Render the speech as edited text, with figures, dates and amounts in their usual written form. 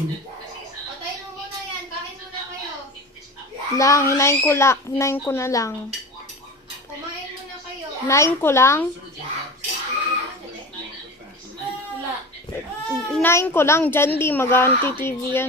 Patayin mo muna yan. Kain muna kayo. Hinain ko na lang. Kumain muna kayo. Hinain ko lang. Wala. Hinain ko lang dyan, di mag-anti-TV yan.